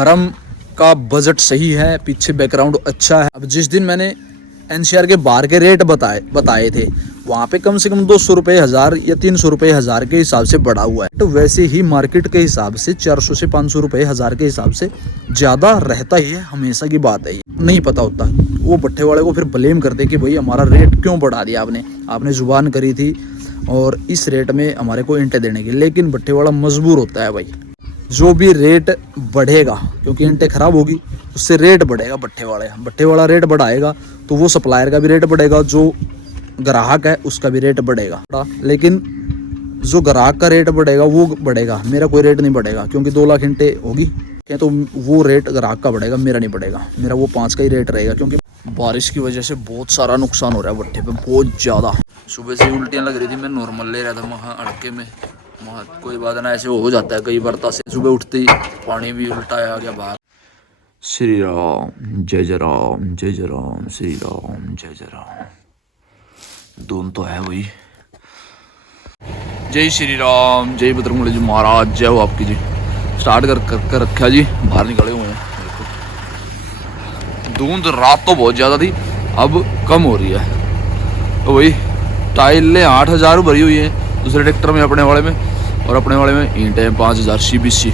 Firm का budget सही है, पीछे बैकग्राउंड अच्छा है। अब जिस दिन मैंने एनसीआर के बाहर के रेट बताए थे, वहाँ पे कम से कम 200 रुपये हज़ार या 300 रुपये हज़ार के हिसाब से बढ़ा हुआ है। तो वैसे ही मार्केट के हिसाब से 400 से 500 रुपये हज़ार के हिसाब से ज़्यादा रहता ही है, हमेशा की बात है। नहीं पता होता, वो भट्टे वाले को फिर ब्लेम करते कि भाई हमारा रेट क्यों बढ़ा दिया आपने जुबान करी थी और इस रेट में हमारे को इंटें देने की। लेकिन भट्टे वाला मजबूर होता है भाई, जो भी रेट बढ़ेगा क्योंकि इंटें खराब होगी उससे रेट बढ़ेगा। भट्टे वाला रेट बढ़ाएगा तो वो सप्लायर का भी रेट बढ़ेगा, जो ग्राहक है उसका भी रेट बढ़ेगा। लेकिन जो ग्राहक का रेट बढ़ेगा वो बढ़ेगा, मेरा कोई रेट नहीं बढ़ेगा, क्योंकि 2 लाख इंटें होगी तो वो रेट ग्राहक का बढ़ेगा, मेरा नहीं बढ़ेगा। मेरा वो 5 का ही रेट रहेगा, क्योंकि बारिश की वजह से बहुत सारा नुकसान हो रहा है भट्टे पे, बहुत ज़्यादा। सुबह से उल्टियाँ लग रही थी, मैं नॉर्मल ले रहा था वहाँ अड़के में, वहाँ कोई बात ना, ऐसे हो जाता है कई बार। से सुबह उठते ही पानी भी उल्टा आ गया बाहर। श्री राम जय जय राम, जय जय राम, श्री राम जय जय राम, दोनों तो है वही। जय श्री राम, जय बजरंगबली जी महाराज, जय हो आपकी जी। स्टार्ट कर रखा जी, बाहर निकले हुए हैं। धुंध रात तो बहुत ज़्यादा थी, अब कम हो रही है। तो वही टाइलें 8000 भरी हुई है दूसरे ट्रैक्टर में, अपने वाले में, और अपने वाले में ईंटें 5000 CBC।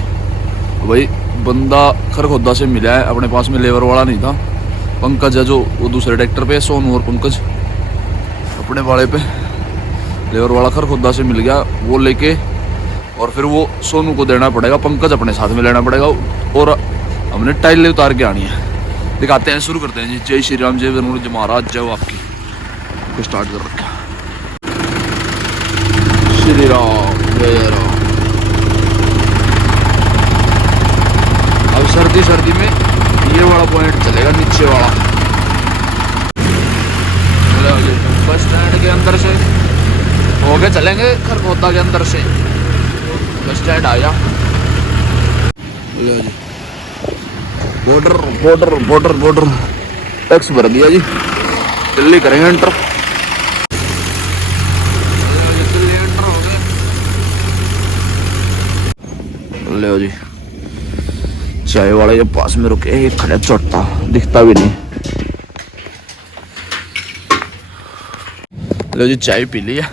वही बंदा खरखोदा से मिला है, अपने पास में लेबर वाला नहीं था। पंकज है जो वो दूसरे ट्रैक्टर पे, सोनू और पंकज अपने वाले पे। लेबर वाला खरखोदा से मिल गया, वो लेके और फिर वो सोनू को देना पड़ेगा, पंकज अपने साथ में लेना पड़ेगा, और हमने टाइलें उतार के आनी है। दिखाते हैं, शुरू करते हैं जी। जय श्री राम, जय बजरंगबली जी महाराज, जय हो आपकी। को स्टार्ट कर रखा। श्री राम जय राम। अब सर्दी में ये वाला पॉइंट चलेगा, नीचे वाला। बस स्टैंड के अंदर से हो के चलेंगे खरखोदा के अंदर से, बस स्टैंड आया। बॉर्डर टैक्स भर दिया जी, दिल्ली करेंगे एंटर। ले जी, चाय वाले के पास में रुके, ये खड़े चोटा दिखता भी नहीं। लो जी, चाय पी ली है,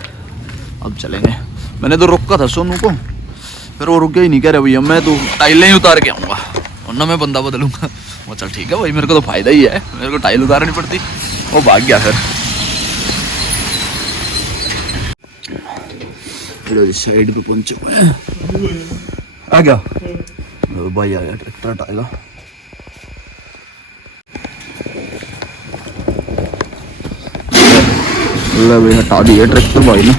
अब चलेंगे। मैंने तो रोका था सोनू को, फिर वो रुक गया ही नहीं, कह रहा भैया मैं तो टाइलें ही उतार के आऊँगा वरना मैं बंदा बदलूंगा। वो चल ठीक है भाई, मेरे को तो फायदा ही है, मेरे को टाइल उतारनी पड़ती। वो भाग गया फिर। साइड पे पहुंचे हुए हैं, आ गया भाई, आ गया ट्रैक्टर हटाएगा। ले भाई, हटा दिया ट्रैक्टर भाई ने।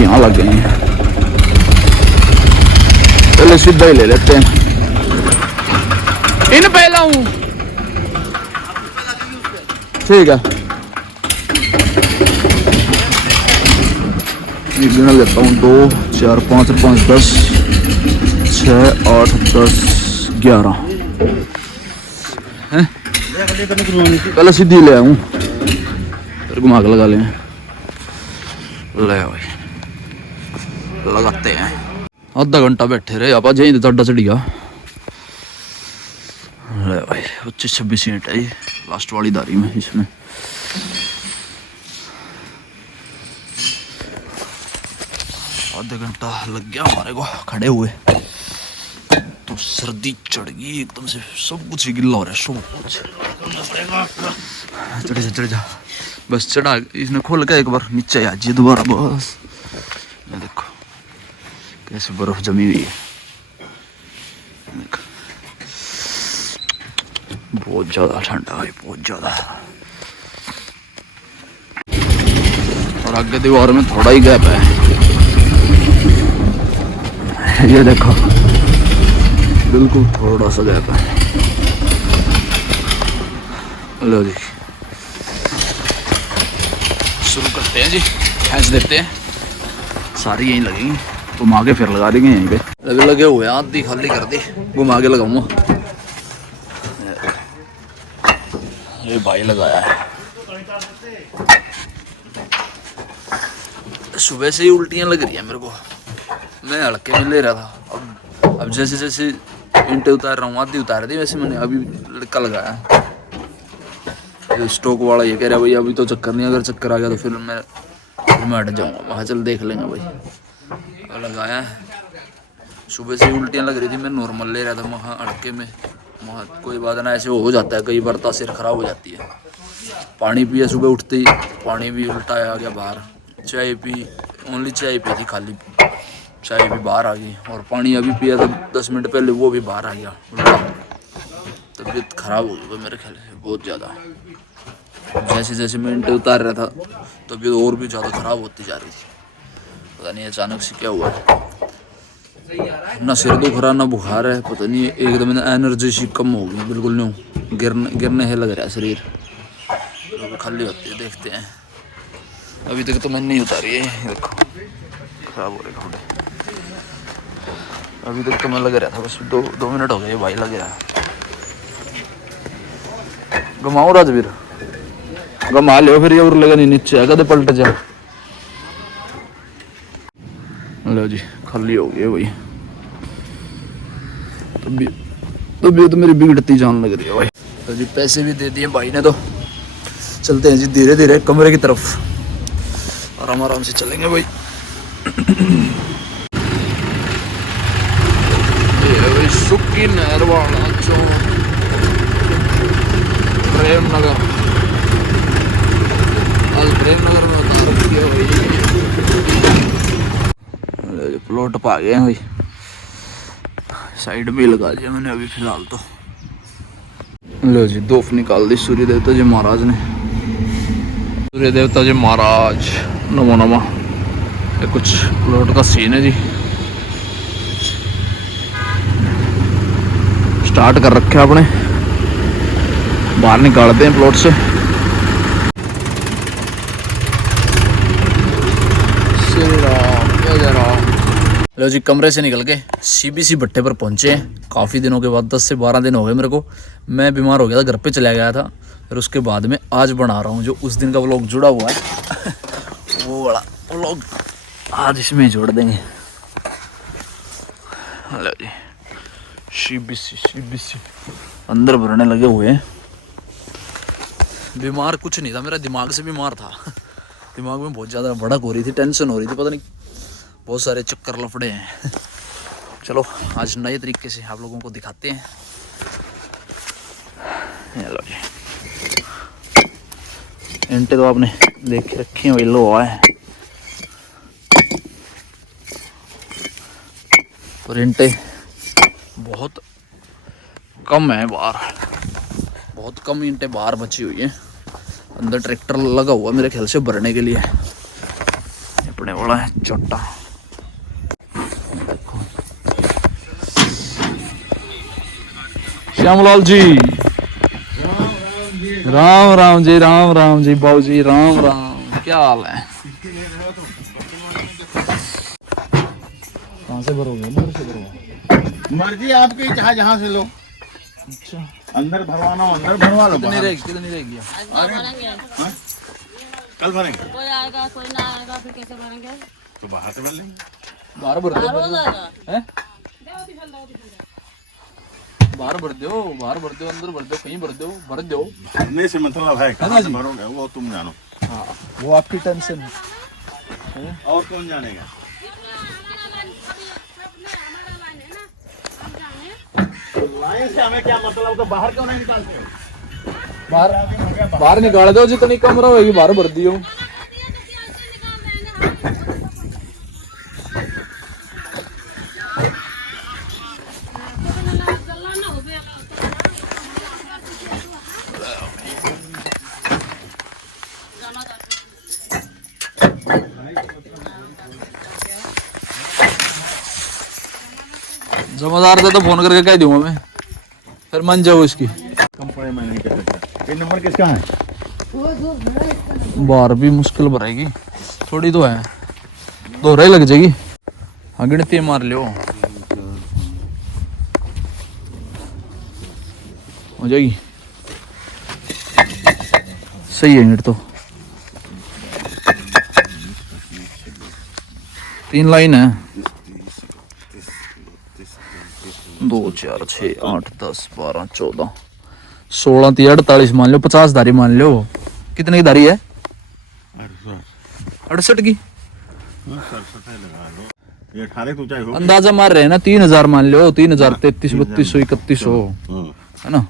यहाँ लग गए हैं, पहले सीधा ही ले लेते हैं। इन पहला हूँ, ठीक है, एक गिना लेता हूँ। 2 4 5 5 10 6 8 10 11 हैं। पहले सीधी ले आऊँ, फिर घुमा के लगा लें। ले भाई लगाते हैं, आधा घंटा बैठे रहे आप, आज यहीं तो चढ़ गया। ले भाई 25-26 ईंट है लास्ट वाली दारी में, इसमें आधा घंटा लग गया हमारे को खड़े हुए। तो सर्दी चढ़ गई एकदम से, सब कुछ ही गिल्ला हो रहा है, सब कुछ। चढ़ जा बस, चढ़ा इसने खोल के एक बार नीचे आ जी दोबारा, बस। देखो कैसे बर्फ जमी हुई है, देखो बहुत ज्यादा ठंडा है, बहुत ज्यादा। और आगे दीवार में थोड़ा ही गैप है, ये देखो बिल्कुल थोड़ा सा गैप है। लो जी, शुरू करते हैं जी, खींच देते हैं, सारी यहीं लगेंगी, घुमा के फिर लगा देंगे यहीं पे। अभी लगे हुए हैं, आधी खाली कर दी, घुमा के लगाऊंगा। ये भाई लगाया है। सुबह से ही उल्टियाँ लग रही है मेरे को। मैं हल्के में ले रहा था, अब जैसे जैसे ईंटें उतार रहा हूँ, आधी उतार दी वैसे मैंने अभी लड़का लगाया। स्टॉक वाला ये कह रहा है भाई अभी तो चक्कर नहीं, अगर चक्कर आ गया तो फिर मैं हट जाऊँगा। वहाँ चल देख लेंगे भाई। तो लगाया है। सुबह से उल्टियाँ लग रही थी, मैं नॉर्मल ले रहा था वहाँ हल्के में। वहाँ कोई बात ना, ऐसे हो जाता है कई बार, तासीर ख़राब हो जाती है। पानी पिया सुबह उठते ही, पानी भी उल्टा आ गया बाहर। चाय पी, ओनली चाय पी थी खाली, चाय भी बाहर आ गई। और पानी अभी पिया था 10 मिनट पहले, वो भी बाहर आ गया उल्टा। तबीयत ख़राब हो गई मेरे ख्याल से बहुत ज़्यादा। जैसे जैसे मैं ईंटें उतार रहा था तबीयत और भी ज़्यादा ख़राब होती जा रही थी। पता नहीं अचानक से क्या हुआ, ना सिर दुख रहा ना बुखार है, पता नहीं एकदम एनर्जी सी कम हो गई बिल्कुल। नहीं गिरने है लग रहा है शरीर, खाली होती है। देखते हैं, अभी तक तो मैंने नहीं उतारी है। देखो खराब हो रहा है, अभी तक तो मैं लग रहा था बस 2 मिनट हो गए भाई लग रहा है। घुमाओ राजवीर, घुमा लो फिर, ये और लगा नहीं नीचे है कदे पलट जा। लो जी खाली हो गए भाई। तबीयत मेरी बिगड़ती जान लग रही है भाई। तो जी पैसे भी दे दिए भाई ने, तो चलते हैं जी धीरे धीरे कमरे की तरफ, आराम आराम से चलेंगे भाई। ये भाई सुक्की नहर वाला चौक, प्रेम नगर। आज प्रेम नगर में उतार दिया भाई। प्लॉट पा गए हैं भाई, साइड में लगा दिया मैंने अभी फिलहाल तो। लो जी दोफ निकाल दी सूर्य देवता जी महाराज ने। सूर्य देवता जी महाराज नमो नमः। ये कुछ प्लॉट का सीन है जी, स्टार्ट कर रखे अपने, बाहर निकालते हैं प्लॉट से। लो जी कमरे से निकल के सीबीसी भट्टे पर पहुंचे हैं। काफ़ी दिनों के बाद, 10 से 12 दिन हो गए मेरे को। मैं बीमार हो गया था, घर पे चला गया था। फिर उसके बाद में आज बना रहा हूँ जो उस दिन का व्लॉग जुड़ा हुआ है वो वाला व्लॉग आज इसमें जोड़ देंगे। लो जी सीबीसी अंदर भरने लगे हुए हैं। बीमार कुछ नहीं था, मेरा दिमाग से बीमार था। दिमाग में बहुत ज़्यादा भड़क हो रही थी, टेंशन हो रही थी, पता नहीं बहुत सारे चक्कर लफड़े हैं। चलो आज नए तरीके से आप लोगों को दिखाते हैं। चलो जी ईंटें तो आपने देख रखी हैं, लो है पर ईंटें बहुत कम है बाहर, बहुत कम ईंटें बाहर बची हुई हैं। अंदर ट्रैक्टर लगा हुआ मेरे ख्याल से भरने के लिए। अपने वाला है छोटा। श्यामलाल जी राम राम जी, राम राम जी, बाबू जी राम राम, क्या हाल है? कहाँ से भरोगे? अंदर से भरोगे, मर्जी आपकी, चाहे जहाँ से लो। अच्छा अंदर भरवाना हो अंदर भरवा लो। कितनी रहेगी? हाँ? कल भरेंगे। कोई आएगा कोई ना आएगा, फिर कैसे भरेंगे? तो बाहर से भर लेंगे। बाहर भर दो, हैं? बाहर भर दो, अंदर भर दो, कहीं भर दो। भरने से मतलब है कहाँ से भरोगे वो तुम जानो। हाँ वो आपकी टेंशन है। और कौन जानेगा? लाइन से हमें क्या मतलब, तो बाहर क्यों नहीं निकालते हो? बाहर निकाल दो, जितनी कमरा होगी बाहर भर दियो। जमादार से तो फोन करके कह दूंगा मैं, फिर मान जाओ इसकी। कंपनी में नहीं कर सकता। ये नंबर किसका है? बाहर भी मुश्किल भरेगी थोड़ी तो है, दोहरा ही लग जाएगी। हाँ गिनती मार लो, हो जाएगी। सही है ईंट तो। 3 लाइन है। 2 4 6 8 10 12 14 16 3 48 मान लो, 50 धारी मान लो। कितने की धारी है? 68 की। ये 18 तो चाहे हो। अंदाजा मार रहे हैं ना, 3000 मान लो, 3000 33 3200 3100 है ना।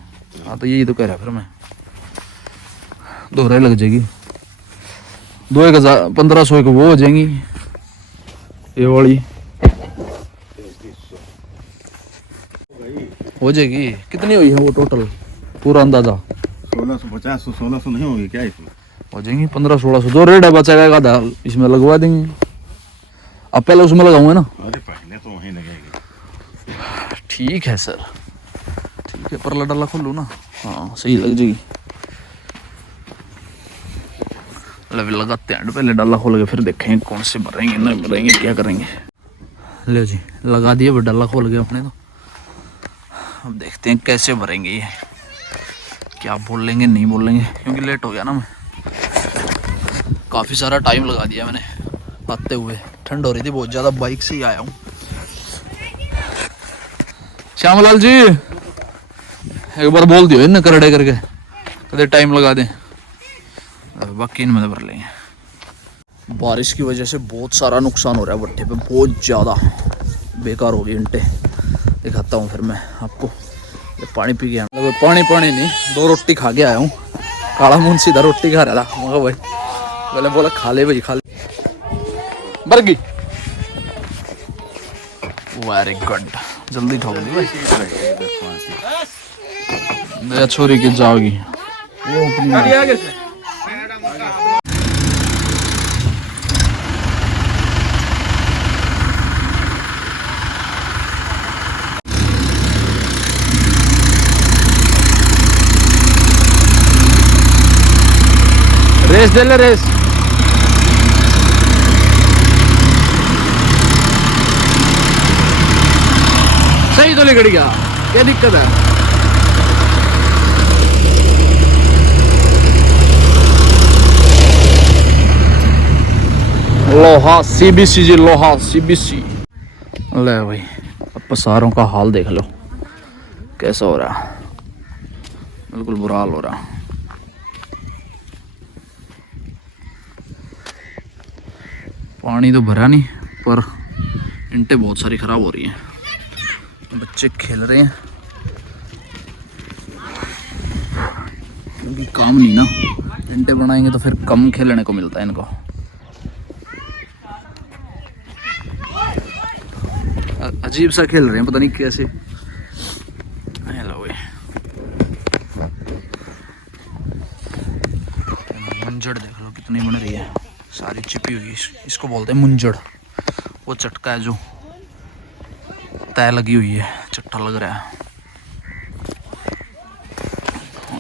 हाँ तो यही तो कह रहा फिर मैं, दोहराई लग जाएगी। 2000 1500 की वो हो जाएंगी ये वाली, हो जाएगी। कितनी हुई है वो टोटल पूरा अंदाजा? 1650 1600 नहीं होगी क्या इसमें? हो जाएंगी 1500-1600। जो रेट है बचेगा आधा इसमें लगवा देंगे। अब पहले उसमें लगाऊंगा ना। अरे पहले तो वहीं लगेगी। ठीक है सर, ठीक है। परला डाला खोलूँ ना? हाँ सही लग जाएगी। लगाते हैं पहले डाला खोल के, फिर देखेंगे कौन से भरेंगे नहीं भरेंगे क्या करेंगे। ले जी लगा दिए फिर डाला खोल के अपने तो। अब देखते हैं कैसे भरेंगे ये, क्या बोलेंगे नहीं बोलेंगे, क्योंकि लेट हो गया ना। मैं काफ़ी सारा टाइम लगा दिया मैंने आते हुए। ठंड हो रही थी बहुत ज़्यादा, बाइक से ही आया हूँ। श्यामलाल जी एक बार बोल दियो इन करड़े करके कदे टाइम लगा दें, बाकी इनमें भर लेंगे। बारिश की वजह से बहुत सारा नुकसान हो रहा है भट्टे पे, बहुत ज़्यादा बेकार हो गई ईंटें। दिखाता हूँ फिर मैं आपको। ये पानी पी गया, पानी नहीं, 2 रोटी खा के आया हूँ। काला मुंह सीधा रोटी खा रहा था। मगर भाई पहले बोला खा ले भाई खा ले, बर्गी। वेरी गुड, जल्दी ठोक दी भाई। दया छोरी की जाओगी वो अपनी। रेस दे ले रेस। सही तो निकल गया, क्या दिक्कत है? लोहा सीबीसी जी, लोहा सीबीसी। ले भाई अब पसारों का हाल देख लो कैसा हो रहा, बिल्कुल बुरा हाल हो रहा। पानी तो भरा नहीं पर ईंटें बहुत सारी खराब हो रही हैं। बच्चे खेल रहे हैं क्योंकि काम नहीं ना, ईंटें बनाएंगे तो फिर कम खेलने को मिलता है इनको। अजीब सा खेल रहे हैं, पता नहीं कैसे। हेलो मुंजड़ देख लो कितनी बन रही है, सारी चिपी हुई। इसको बोलते हैं मुंजड़। वो चटका है जो तय लगी हुई है, चट्टा लग रहा है।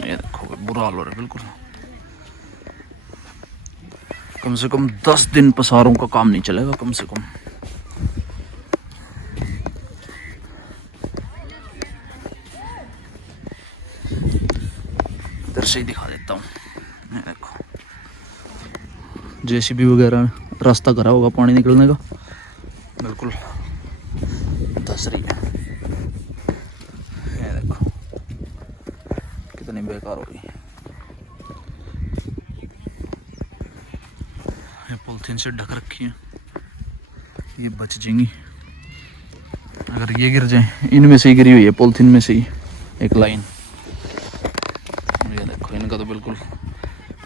ये देखो बुरा हाल हो रहा है बिल्कुल। कम से कम 10 दिन पसारों का काम नहीं चलेगा कम से कम। इधर से ही दिखा देता हूँ। ये देखो जेसीबी वगैरह रास्ता करा होगा पानी निकलने का, बिल्कुल धस रही है। ये देखो कितनी बेकार हो गई। ये पॉलिथीन से ढक रखी है, ये बच जाएंगी अगर ये गिर जाए। इनमें से ही गिरी हुई है, पॉलिथीन में से ही एक लाइन। ये देखो इनका तो बिल्कुल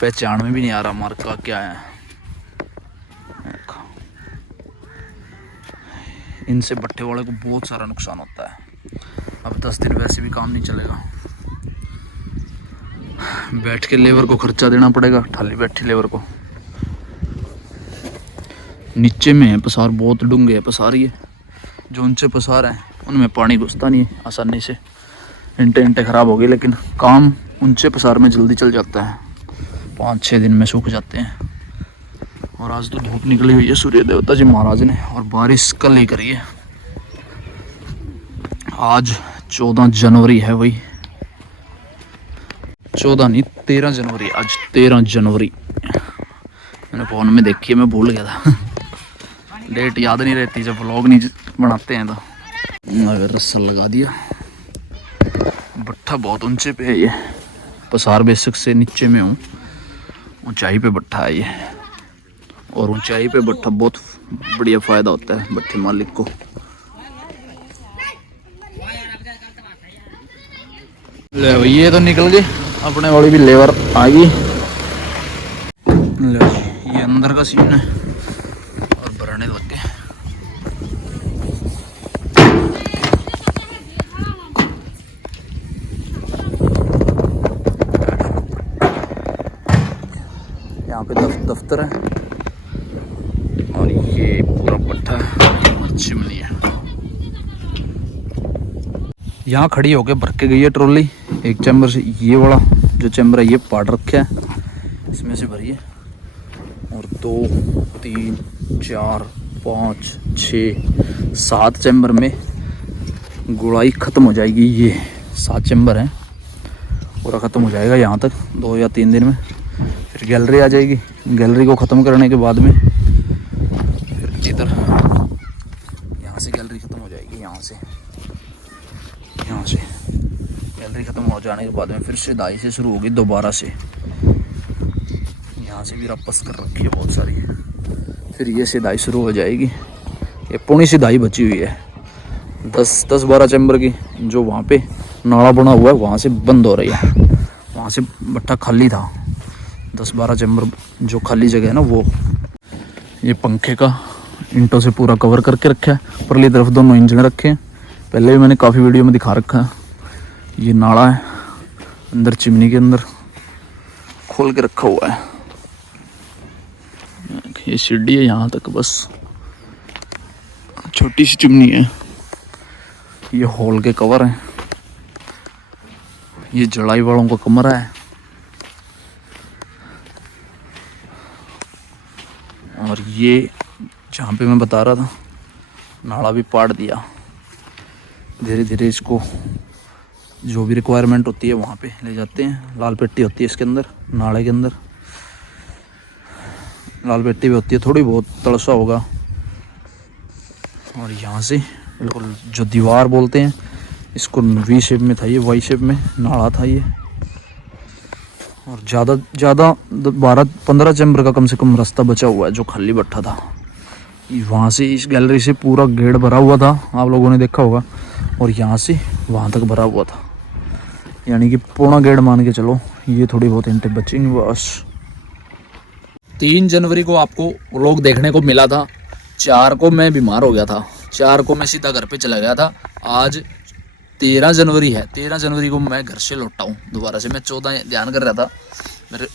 पहचान में भी नहीं आ रहा मार्का क्या है। इनसे भट्टे वाले को बहुत सारा नुकसान होता है। अब 10 दिन वैसे भी काम नहीं चलेगा, बैठ के लेबर को खर्चा देना पड़ेगा, ठाली बैठी लेबर को। नीचे में है पसार, बहुत डूंगे है पसार। ये जो ऊंचे पसार है उनमें पानी घुसता नहीं है आसानी से। इंटे खराब हो गई, लेकिन काम ऊंचे पसार में जल्दी चल जाता है, 5-6 दिन में सूख जाते हैं। और आज तो धूप निकली हुई है सूर्य देवता जी महाराज ने, और बारिश कल ही करी है। आज 14 जनवरी है। वही 14 नहीं 13 जनवरी, आज 13 जनवरी। मैंने फ़ोन में देखी है, मैं भूल गया था। डेट याद नहीं रहती जब व्लॉग नहीं बनाते हैं तो। अगर रस्सा लगा दिया। भट्ठा बहुत ऊंचे पे है ये, पसार बेसिक से नीचे में हूँ, ऊंचाई पे भट्ठा है ये। और ऊंचाई पे भट्ठा बहुत बढ़िया फ़ायदा होता है भट्ठे मालिक को। ले ये तो निकल गए, अपने वाली भी लेबर आ गई। ले ये अंदर का सीन है और भरने लग गए। यहाँ पे दफ्तर है और ये पूरा पट्टा चिमनी है। यहाँ खड़ी होके भर के गई है ट्रॉली एक चैम्बर से। ये वाला जो चैम्बर है ये पाट रखा है, इसमें से भरिए। और 2 3 4 5 6 7 चैम्बर में गुड़ाई ख़त्म हो जाएगी। ये 7 चैम्बर हैं, पूरा ख़त्म हो जाएगा यहाँ तक 2 या 3 दिन में। फिर गैलरी आ जाएगी। गैलरी को ख़त्म करने के बाद में फिर इधर यहाँ से गैलरी ख़त्म हो जाएगी। यहाँ से गैलरी ख़त्म हो जाने के बाद में फिर सिधाई से शुरू होगी दोबारा से। यहाँ से भी रपस कर रखी है बहुत सारी। फिर ये सिधाई शुरू हो जाएगी। ये पूरी सिधाई बची हुई है 10-12 चैम्बर की, जो वहाँ पे नाला बना हुआ है वहाँ से बंद हो रही है। वहाँ से भट्ठा खाली था, 10-12 चैम्बर जो खाली जगह है ना वो। ये पंखे का इंटों से पूरा कवर करके रखा है। परली तरफ दोनों इंजन रखे हैं, पहले भी मैंने काफ़ी वीडियो में दिखा रखा है। ये नाला है अंदर चिमनी के अंदर खोल के रखा हुआ है। ये सीढ़ी है यहाँ तक, बस छोटी सी चिमनी है। ये हॉल के कवर है। ये जड़ाई वालों का कमरा है। और ये जहाँ पे मैं बता रहा था नाला भी पाट दिया। धीरे धीरे इसको जो भी रिक्वायरमेंट होती है वहाँ पे ले जाते हैं। लाल पेट्टी होती है इसके अंदर, नाले के अंदर लाल पेट्टी भी होती है, थोड़ी बहुत तड़सा होगा। और यहाँ से बिल्कुल जो दीवार बोलते हैं इसको वी शेप में था, ये वाई शेप में नाला था ये। और ज़्यादा 12-15 चैम्बर का कम से कम रास्ता बचा हुआ है जो खाली भट्ठा था। वहाँ से इस गैलरी से पूरा गेट भरा हुआ था, आप लोगों ने देखा होगा। और यहाँ से वहाँ तक भरा हुआ था, यानी कि पौना गेट मान के चलो। ये थोड़ी बहुत इंटें बचेंगी बस। 3 जनवरी को आपको व्लॉग देखने को मिला था। 4 को मैं बीमार हो गया था, 4 को मैं सीधा घर पे चला गया था। आज 13 जनवरी है, 13 जनवरी को मैं घर से लौटा हूँ दोबारा से। मैं 14 ध्यान कर रहा था,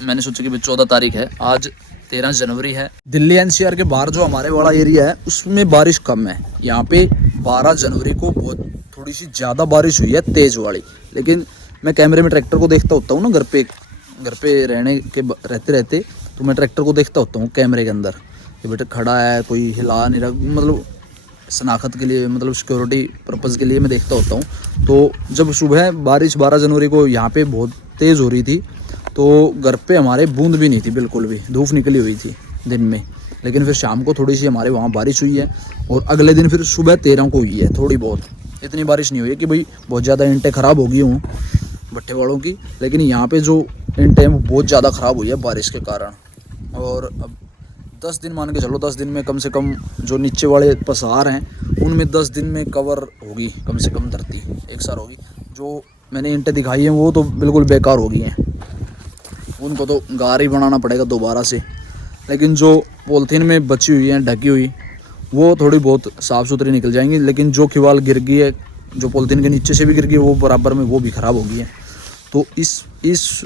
मैंने सोचा कि भाई 14 तारीख है, आज 13 जनवरी है। दिल्ली एनसीआर के बाहर जो हमारे वाला एरिया है उसमें बारिश कम है। यहाँ पे 12 जनवरी को बहुत थोड़ी सी ज़्यादा बारिश हुई है, तेज़ वाली। लेकिन मैं कैमरे में ट्रैक्टर को देखता होता हूँ ना, घर पे रहते रहते तो मैं ट्रैक्टर को देखता होता हूँ कैमरे के अंदर कि बेटा खड़ा है, कोई हिला नहीं रहा, मतलब शनाख्त के लिए, मतलब सिक्योरिटी पर्पज़ के लिए मैं देखता होता हूँ। तो जब सुबह बारिश 12 जनवरी को यहाँ पे बहुत तेज़ हो रही थी तो घर पे हमारे बूंद भी नहीं थी, बिल्कुल भी। धूप निकली हुई थी दिन में, लेकिन फिर शाम को थोड़ी सी हमारे वहाँ बारिश हुई है। और अगले दिन फिर सुबह 13 को हुई है थोड़ी बहुत। इतनी बारिश नहीं हुई है कि भाई बहुत ज़्यादा इंटें ख़राब हो गई हूँ भट्ठे वालों की, लेकिन यहाँ पे जो इंटें वो बहुत ज़्यादा ख़राब हुई है बारिश के कारण। और अब 10 दिन मान के चलो, 10 दिन में कम से कम जो नीचे वाले पसार हैं उनमें 10 दिन में कवर होगी कम से कम, धरती एक सार होगी। जो मैंने इंटें दिखाई हैं वो तो बिल्कुल बेकार हो गई हैं, उनको तो गार ही बनाना पड़ेगा दोबारा से। लेकिन जो पॉलीथीन में बची हुई हैं ढकी हुई, वो थोड़ी बहुत साफ़ सुथरी निकल जाएंगी। लेकिन जो खिवाल गिर गई है, जो पॉलीथीन के नीचे से भी गिर गई है, वो बराबर में वो भी ख़राब हो गई है। तो इस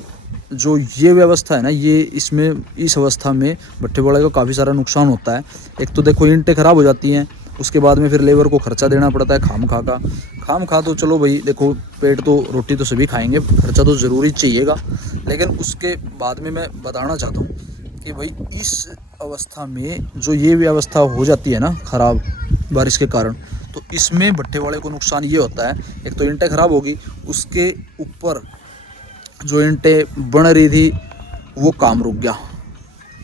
जो ये व्यवस्था है ना, ये इस अवस्था में भट्ठे वाले को काफ़ी सारा नुकसान होता है। एक तो देखो इंटें ख़राब हो जाती हैं, उसके बाद में फिर लेबर को खर्चा देना पड़ता है खाम खा तो चलो भाई, देखो पेट तो रोटी तो सभी खाएंगे, खर्चा तो ज़रूरी चाहिएगा। लेकिन उसके बाद में मैं बताना चाहता हूँ कि भाई इस अवस्था में जो ये व्यवस्था हो जाती है ना ख़राब बारिश के कारण, तो इसमें भट्ठे वाले को नुकसान ये होता है, एक तो इंटें ख़राब होगी, उसके ऊपर जो ईंटें बन रही थी वो काम रुक गया,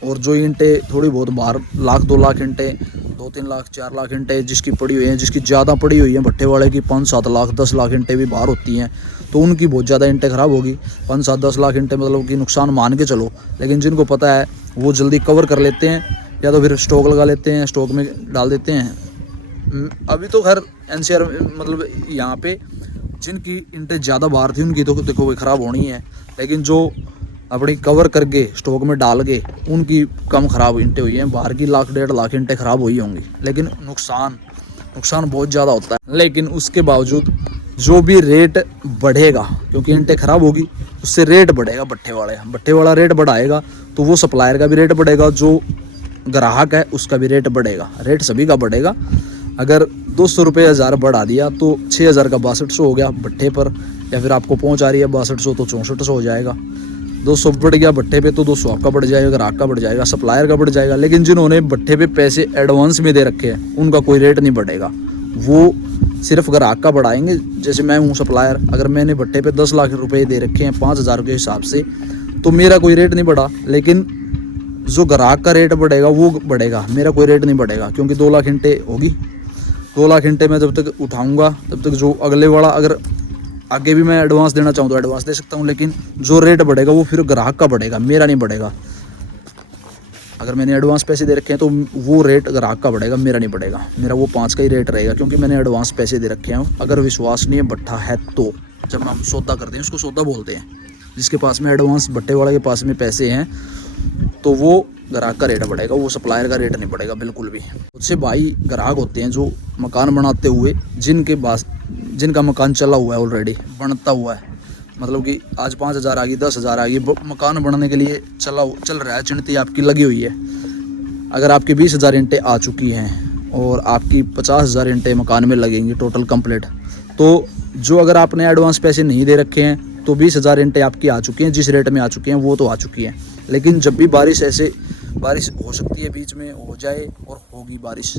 और जो ईंटें थोड़ी बहुत बाहर 1,00,000-2,00,000 ईंटें, 2-3 लाख 4 लाख ईंटें जिसकी पड़ी हुई हैं, जिसकी ज़्यादा पड़ी हुई हैं, भट्टे वाले की 5-7 लाख 10 लाख ईंटें भी बाहर होती हैं, तो उनकी बहुत ज़्यादा ईंटें ख़राब होगी। 5-7-10 लाख ईंटें मतलब कि नुकसान मान के चलो। लेकिन जिनको पता है वो जल्दी कवर कर लेते हैं, या तो फिर स्टॉक लगा लेते हैं, स्टॉक में डाल देते हैं। अभी तो खैर NCR मतलब यहाँ पे जिनकी ईंटें ज़्यादा बाहर थी उनकी तो देखो वो ख़राब होनी है, लेकिन जो अपनी कवर करके स्टॉक में डाल के उनकी कम ख़राब ईंटें हुई हैं। बाहर की 1,00,000-1.5 लाख ईंटें ख़राब हुई होंगी, लेकिन नुकसान बहुत ज़्यादा होता है। लेकिन उसके बावजूद जो भी रेट बढ़ेगा, क्योंकि ईंटें ख़राब होगी उससे रेट बढ़ेगा, भट्टे वाला रेट बढ़ाएगा तो वो सप्लायर का भी रेट बढ़ेगा, जो ग्राहक है उसका भी रेट बढ़ेगा, रेट सभी का बढ़ेगा। अगर 200 रुपये 1000 बढ़ा दिया तो 6,000 का 6200 हो गया भट्टे पर, या फिर आपको पहुंच आ रही है 6200 तो 6400 हो जाएगा। 200 बढ़ गया भट्टे पे तो 200 आपका बढ़ जाएगा, ग्राहक का बढ़ जाएगा, सप्लायर का बढ़ जाएगा। लेकिन जिन्होंने भट्टे पे पैसे एडवांस में दे रखे हैं उनका कोई रेट नहीं बढ़ेगा, वो सिर्फ ग्राहक का बढ़ाएंगे। जैसे मैं हूँ सप्लायर, अगर मैंने भट्टे पे 10 लाख रुपए दे रखे हैं 5,000 के हिसाब से, तो मेरा कोई रेट नहीं बढ़ा। लेकिन जो ग्राहक का रेट बढ़ेगा वो बढ़ेगा, मेरा कोई रेट नहीं बढ़ेगा, क्योंकि 2 लाख ईंटें होगी। 2 लाख ईंटें मैं जब तक उठाऊंगा तब तक जो अगले वाला, अगर आगे भी मैं एडवांस देना चाहूँ तो एडवांस दे सकता हूँ, लेकिन जो रेट बढ़ेगा वो फिर ग्राहक का बढ़ेगा, मेरा नहीं बढ़ेगा। अगर मैंने एडवांस पैसे दे रखे हैं तो वो रेट ग्राहक का बढ़ेगा, मेरा नहीं बढ़ेगा। मेरा वो 5 का ही रेट रहेगा, क्योंकि मैंने एडवांस पैसे दे रखे हैं। अगर विश्वसनीय भट्टा है तो जब हम सौदा करते हैं उसको सौदा बोलते हैं। जिसके पास में एडवांस, भट्टे वाले के पास में पैसे हैं, तो वो ग्राहक का रेट बढ़ेगा, वो सप्लायर का रेट नहीं बढ़ेगा बिल्कुल भी। उससे भाई ग्राहक होते हैं जो मकान बनाते हुए, जिनका मकान चला हुआ है, ऑलरेडी बनता हुआ है, मतलब कि आज 5,000 आ गई, 10,000 आ गई, मकान बनने के लिए चल रहा है, चिंती आपकी लगी हुई है। अगर आपकी 20,000 ईंटें आ चुकी हैं और आपकी 50,000 ईंटें मकान में लगेंगी टोटल कंप्लीट, तो जो अगर आपने एडवांस पैसे नहीं दे रखे हैं तो 20,000 ईंटें आपकी आ चुकी हैं, जिस रेट में आ चुकी हैं वो तो आ चुकी हैं। लेकिन जब भी बारिश हो सकती है, बीच में हो जाए और होगी बारिश,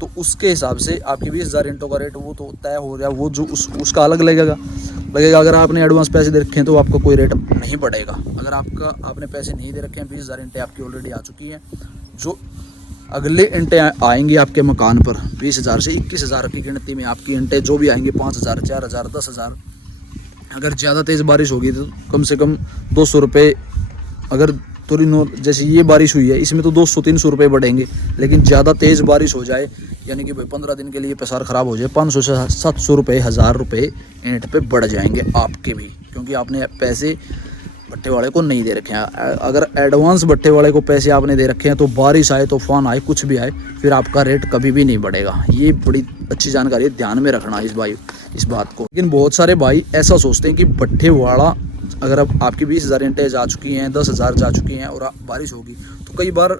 तो उसके हिसाब से आपकी 20,000 ईंटों का रेट वो तो तय हो गया, वो जो उसका अलग लगेगा। अगर आपने एडवांस पैसे दे रखे हैं तो आपका कोई रेट नहीं बढ़ेगा। अगर आपने पैसे नहीं दे रखे हैं, 20,000 ईंटें आपकी ऑलरेडी आ चुकी हैं, जो अगले ईंटें आएंगी आपके मकान पर 20,000 से 21,000 की गिनती में आपकी ईंटें जो भी आएंगी, 5,000, 4,000, 10,000, अगर ज़्यादा तेज़ बारिश होगी तो कम से कम 200 रुपये, अगर थोड़ी जैसे ये बारिश हुई है इसमें तो 200-300 रुपये बढ़ेंगे। लेकिन ज़्यादा तेज़ बारिश हो जाए, यानी कि भाई 15 दिन के लिए पैसार ख़राब हो जाए, 500 से 700 रुपये, 1,000 रुपये ईंट पे बढ़ जाएंगे आपके भी, क्योंकि आपने पैसे भट्टे वाले को नहीं दे रखे हैं। अगर एडवांस भट्टे वाले को पैसे आपने दे रखे हैं तो बारिश आए, तूफान आए, कुछ भी आए, फिर आपका रेट कभी भी नहीं बढ़ेगा। ये बड़ी अच्छी जानकारी है, ध्यान में रखना इस बात को। लेकिन बहुत सारे भाई ऐसा सोचते हैं कि भट्टे वाला, अगर अब आपकी 20,000 ईंटें जा चुकी हैं, 10,000 जा चुकी हैं और बारिश होगी, तो कई बार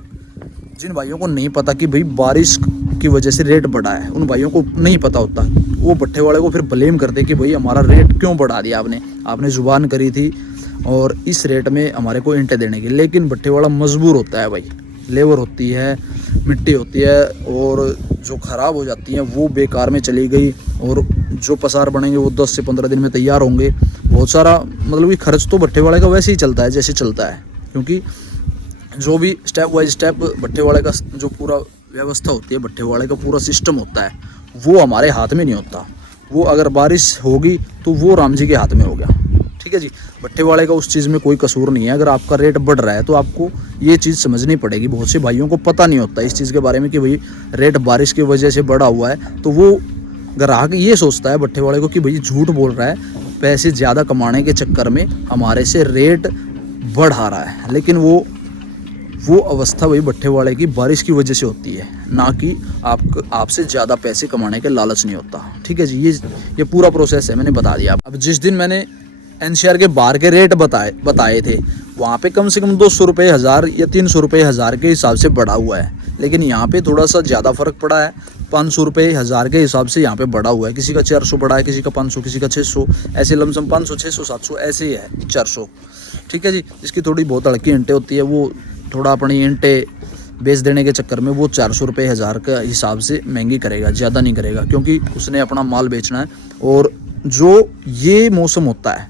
जिन भाइयों को नहीं पता कि भाई बारिश की वजह से रेट बढ़ा है, उन भाइयों को नहीं पता होता, वो भट्टे वाले को फिर ब्लेम करते कि भाई हमारा रेट क्यों बढ़ा दिया आपने जुबान करी थी और इस रेट में हमारे को ईंटें देने की। लेकिन भट्टे वाला मजबूर होता है भाई, लेबर होती है, मिट्टी होती है, और जो ख़राब हो जाती हैं वो बेकार में चली गई, और जो पसार बनेंगे वो 10 से 15 दिन में तैयार होंगे। बहुत सारा मतलब कि खर्च तो भट्टे वाले का वैसे ही चलता है जैसे चलता है, क्योंकि जो भी स्टेप बाय स्टेप भट्टे वाले का जो पूरा व्यवस्था होती है, भट्टे वाले का पूरा सिस्टम होता है, वो हमारे हाथ में नहीं होता। वो अगर बारिश होगी तो वो राम जी के हाथ में हो गया, ठीक है जी। भट्टे वाले का उस चीज़ में कोई कसूर नहीं है। अगर आपका रेट बढ़ रहा है तो आपको ये चीज़ समझनी पड़ेगी। बहुत से भाइयों को पता नहीं होता इस चीज़ के बारे में कि भाई रेट बारिश की वजह से बढ़ा हुआ है, तो वो ग्राहक ये सोचता है भट्टे वाले को कि भाई झूठ बोल रहा है, पैसे ज़्यादा कमाने के चक्कर में हमारे से रेट बढ़ा रहा है। लेकिन वो अवस्था भाई भट्टे वाले की बारिश की वजह से होती है, ना कि आपसे ज़्यादा पैसे कमाने के लालच नहीं होता, ठीक है जी। ये पूरा प्रोसेस है, मैंने बता दिया। अब जिस दिन मैंने NCR के बाहर के रेट बताए थे, वहाँ पे कम से कम 200 रुपये 1000 या 300 रुपये 1000 के हिसाब से बढ़ा हुआ है। लेकिन यहाँ पे थोड़ा सा ज़्यादा फ़र्क पड़ा है, 500 रुपये 1000 के हिसाब से यहाँ पे बढ़ा हुआ है। किसी का 400 बढ़ा है, किसी का 500, किसी का 600, ऐसे लमसम 500, 600, 700 ऐसे ही है, 400, ठीक है जी। जिसकी थोड़ी बहुत हल्की ईंटें होती है वो थोड़ा अपनी ईंटें बेच देने के चक्कर में वो 400 रुपये 1000 के हिसाब से महंगी करेगा, ज़्यादा नहीं करेगा, क्योंकि उसने अपना माल बेचना है। और जो ये मौसम होता है,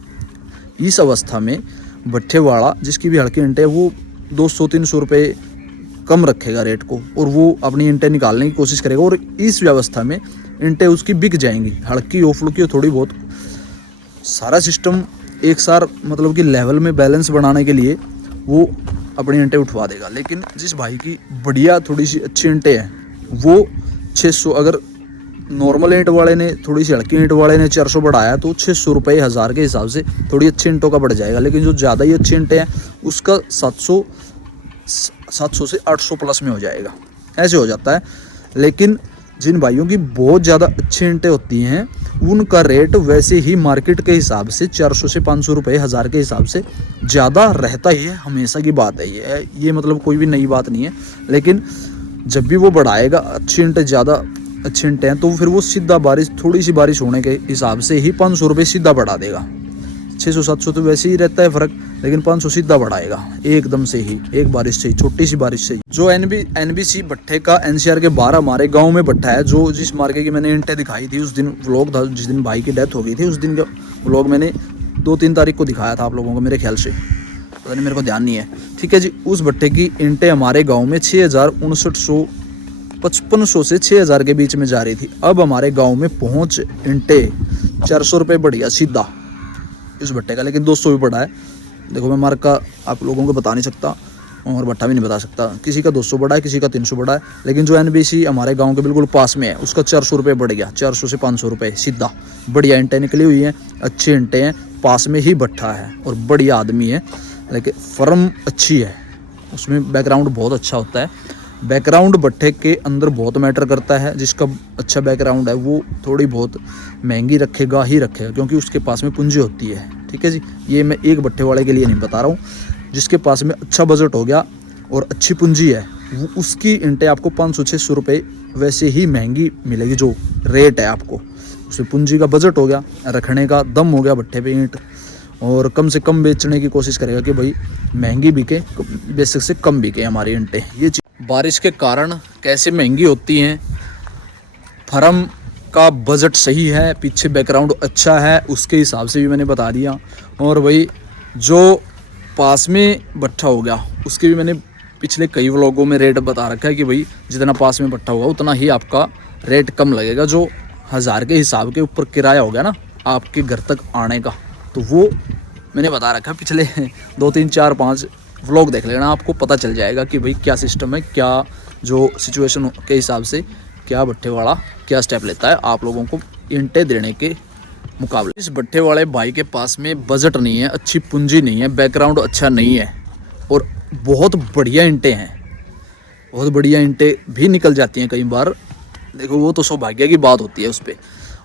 इस अवस्था में भट्ठे वाला जिसकी भी हल्की ईंटें वो 200-300 रुपये कम रखेगा रेट को, और वो अपनी ईंटें निकालने की कोशिश करेगा, और इस व्यवस्था में ईंटें उसकी बिक जाएंगी, हल्की हो फुल्की हो थोड़ी बहुत। सारा सिस्टम एक सार मतलब कि लेवल में बैलेंस बनाने के लिए वो अपनी ईंटें उठवा देगा। लेकिन जिस भाई की बढ़िया थोड़ी सी अच्छी ईंटें हैं वो 600, अगर नॉर्मल ईंट वाले ने थोड़ी सी हल्की ईंट वाले ने 400 बढ़ाया तो 600 रुपये 1000 के हिसाब से थोड़ी अच्छी ईंटों का बढ़ जाएगा। लेकिन जो ज़्यादा ही अच्छी ईंटें हैं उसका 700 से 800 प्लस में हो जाएगा, ऐसे हो जाता है। लेकिन जिन भाइयों की बहुत ज़्यादा अच्छी ईंटें होती हैं उनका रेट वैसे ही मार्केट के हिसाब से 400 से 500 रुपये 1000 के हिसाब से ज़्यादा रहता ही है, हमेशा की बात है ये मतलब कोई भी नई बात नहीं है। लेकिन जब भी वो बढ़ाएगा अच्छी ईंटें, ज़्यादा अच्छी ईंटें हैं, तो फिर वो सीधा बारिश, थोड़ी सी बारिश होने के हिसाब से ही 500 रुपये सीधा बढ़ा देगा। 600-700 तो वैसे ही रहता है फ़र्क, लेकिन 500 सीधा बढ़ाएगा एकदम से ही, एक बारिश से ही, छोटी सी बारिश से ही। जो NBC भट्ठे का NCR के 12 हमारे गांव में भट्ठा है, जो जिस मार्के की मैंने ईंटें दिखाई थी उस दिन व्लॉग था, जिस दिन भाई की डेथ हो गई थी उस दिन का व्लॉग मैंने 2-3 तारीख को दिखाया था आप लोगों को, मेरे ख्याल से, पता नहीं, मेरे को ध्यान नहीं है। ठीक है जी, उस भट्ठे की ईंटें हमारे गाँव में 6000, 5500 से 6000 के बीच में जा रही थी। अब हमारे गाँव में पहुँच ईंटें 400 रुपये बढ़िया सीधा इस भट्टे का, लेकिन 200 भी बढ़ा है। देखो मैं मार्क का आप लोगों को बता नहीं सकता और भट्टा भी नहीं बता सकता, किसी का 200 बढ़ा है, किसी का 300 बढ़ा है। लेकिन जो NBC हमारे गांव के बिल्कुल पास में है उसका 400 रुपये बढ़ गया, 400 से 500 रुपये सीधा। बढ़िया ईंटें निकली हुई हैं, अच्छी ईंटें हैं, पास में ही भट्ठा है और बढ़िया आदमी है, लेकिन फर्म अच्छी है, उसमें बैकग्राउंड बहुत अच्छा होता है। बैकग्राउंड भट्ठे के अंदर बहुत मैटर करता है। जिसका अच्छा बैकग्राउंड है वो थोड़ी बहुत महंगी रखेगा ही रखेगा, क्योंकि उसके पास में पूंजी होती है। ठीक है जी, ये मैं एक भट्ठे वाले के लिए नहीं बता रहा हूँ, जिसके पास में अच्छा बजट हो गया और अच्छी पूंजी है वो उसकी ईंटें आपको 500-600 रुपये वैसे ही महंगी मिलेगी। जो रेट है आपको, उसमें पूंजी का बजट हो गया, रखने का दम हो गया भट्ठे पे ईंट, और कम से कम बेचने की कोशिश करेगा कि भाई महंगी बिके, बेसिक से कम बिके हमारी ईंटें। ये बारिश के कारण कैसे महंगी होती हैं, फर्म का बजट सही है, पीछे बैकग्राउंड अच्छा है, उसके हिसाब से भी मैंने बता दिया। और भाई जो पास में भट्ठा हो गया उसके भी मैंने पिछले कई व्लॉगों में रेट बता रखा है कि भाई जितना पास में भट्ठा होगा उतना ही आपका रेट कम लगेगा। जो 1000 के हिसाब के ऊपर किराया हो गया ना आपके घर तक आने का, तो वो मैंने बता रखा है। पिछले 2, 3, 4, 5 व्लॉग देख लेना, आपको पता चल जाएगा कि भाई क्या सिस्टम है, क्या जो सिचुएशन के हिसाब से क्या भट्ठे वाला क्या स्टेप लेता है आप लोगों को ईंटें देने के मुकाबले। इस भट्ठे वाले भाई के पास में बजट नहीं है, अच्छी पूंजी नहीं है, बैकग्राउंड अच्छा नहीं है, और बहुत बढ़िया ईंटें हैं, बहुत बढ़िया ईंटें भी निकल जाती हैं कई बार। देखो वो तो सौभाग्य की बात होती है उस पर,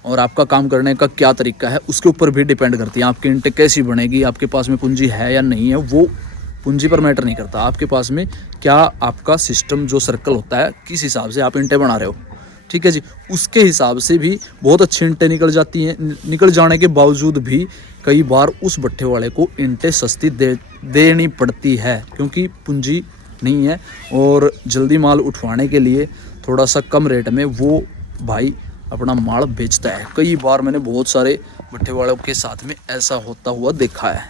और आपका काम करने का क्या तरीका है उसके ऊपर भी डिपेंड करती है। आपकी ईंटें कैसी बनेगी, आपके पास में पूंजी है या नहीं है, वो पूंजी पर मैटर नहीं करता। आपके पास में क्या आपका सिस्टम जो सर्कल होता है, किस हिसाब से आप ईंटें बना रहे हो, ठीक है जी, उसके हिसाब से भी बहुत अच्छी ईंटें निकल जाती हैं। निकल जाने के बावजूद भी कई बार उस भट्ठे वाले को ईंटें सस्ती देनी पड़ती है, क्योंकि पूंजी नहीं है और जल्दी माल उठवाने के लिए थोड़ा सा कम रेट में वो भाई अपना माल बेचता है। कई बार मैंने बहुत सारे भट्ठे वालों के साथ में ऐसा होता हुआ देखा है।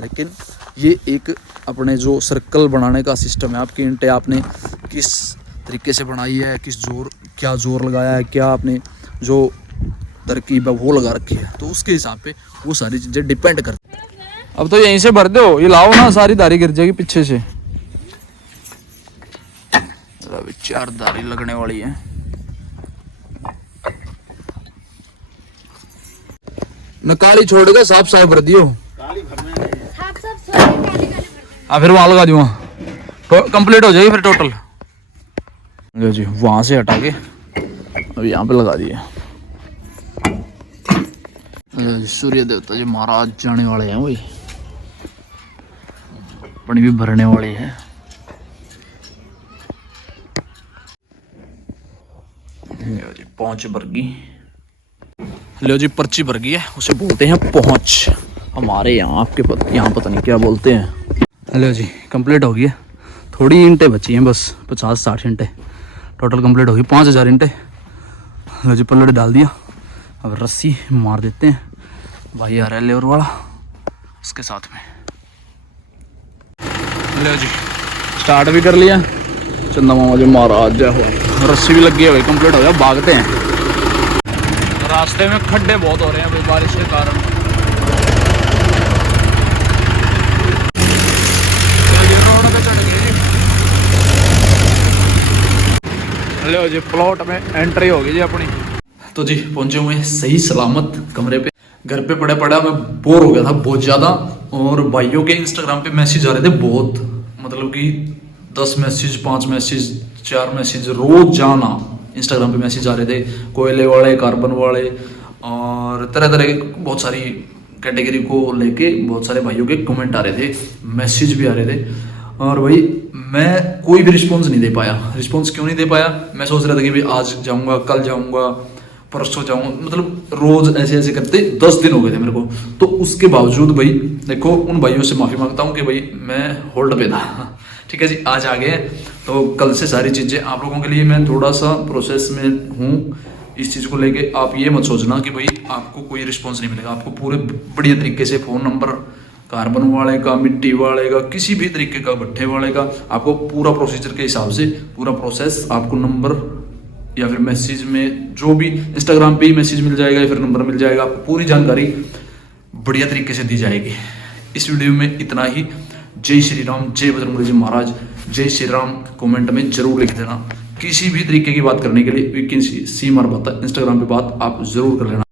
लेकिन ये एक अपने जो सर्कल बनाने का सिस्टम है, आपकी ईंटें आपने किस तरीके से बनाई है, क्या जोर लगाया है, क्या आपने जो तरकीब है वो लगा रखी है, तो उसके हिसाब पे वो सारी चीज़ें डिपेंड करती हैं। अब तो यहीं से भर दो, ये लाओ ना, सारी दारी गिर जाएगी पीछे से। 4 दारी लगने वाली है। नकाली छोड़ के साफ भर दियो, फिर वहां लगा दियो, कंप्लीट हो जाएगी फिर टोटल। लो जी, वहां से हटा के अब यहाँ पे लगा दिए। सूर्य देवता जी महाराज जाने वाले हैं, वही पानी भी भरने वाली है। लो जी, पहुंच भर गई। लो जी, पर्ची भर गई है, उसे बोलते हैं पहुंच हमारे यहाँ, आपके यहाँ पता नहीं क्या बोलते हैं। लो जी, कंप्लीट हो गई है, थोड़ी ईंटें बची हैं बस, 50-60 ईंटें टोटल कंप्लीट होगी, 5000 ईंटें। लो जी, पल्लड़ डाल दिया, अब रस्सी मार देते हैं। भाई आ रहा है लेबर वाला, इसके साथ में। लो जी स्टार्ट भी कर लिया। चंदा मामा जी महाराज जय हो। रस्सी भी लगी है भाई, कंप्लीट हो गया। भागते हैं। रास्ते में खड्डे बहुत हो रहे हैं भाई बारिश के कारण। रोड पे चढ़ गए। लो जी प्लॉट में एंट्री होगी जी अपनी। तो जी पहुंचे हुए सही सलामत कमरे पे। घर पे पड़ा पड़ा मैं बोर हो गया था बहुत ज़्यादा, और भाइयों के इंस्टाग्राम पे मैसेज आ रहे थे बहुत, मतलब कि 10 मैसेज 5 मैसेज 4 मैसेज रोज जाना इंस्टाग्राम पे मैसेज आ रहे थे। कोयले वाले, कार्बन वाले और तरह तरह के बहुत सारी कैटेगरी को लेके बहुत सारे भाइयों के कमेंट आ रहे थे, मैसेज भी आ रहे थे। और भाई मैं कोई भी रिस्पॉन्स नहीं दे पाया। रिस्पॉन्स क्यों नहीं दे पाया? मैं सोच रहा था कि भाई आज जाऊँगा, कल जाऊँगा, परसों जाऊँगा, मतलब रोज ऐसे ऐसे करते 10 दिन हो गए थे मेरे को। तो उसके बावजूद भाई देखो, उन भाइयों से माफ़ी मांगता हूँ कि भाई मैं होल्ड पे था। ठीक है जी, आज आ गए। तो कल से सारी चीज़ें आप लोगों के लिए मैं थोड़ा सा प्रोसेस में हूँ इस चीज़ को लेके। आप ये मत सोचना कि भाई आपको कोई रिस्पॉन्स नहीं मिलेगा। आपको पूरे बढ़िया तरीके से फ़ोन नंबर, कार्बन वाले का, मिट्टी वाले का, किसी भी तरीके का, भट्ठे वाले का, आपको पूरा प्रोसीजर के हिसाब से पूरा प्रोसेस, आपको नंबर या फिर मैसेज में जो भी इंस्टाग्राम पे ही मैसेज मिल जाएगा या फिर नंबर मिल जाएगा। आपको पूरी जानकारी बढ़िया तरीके से दी जाएगी। इस वीडियो में इतना ही। जय श्री राम, जय बजरंगबली जी महाराज, जय श्री राम कमेंट में जरूर लिख देना। किसी भी तरीके की बात करने के लिए किसी सी मार बात इंस्टाग्राम पे बात आप जरूर कर लेना।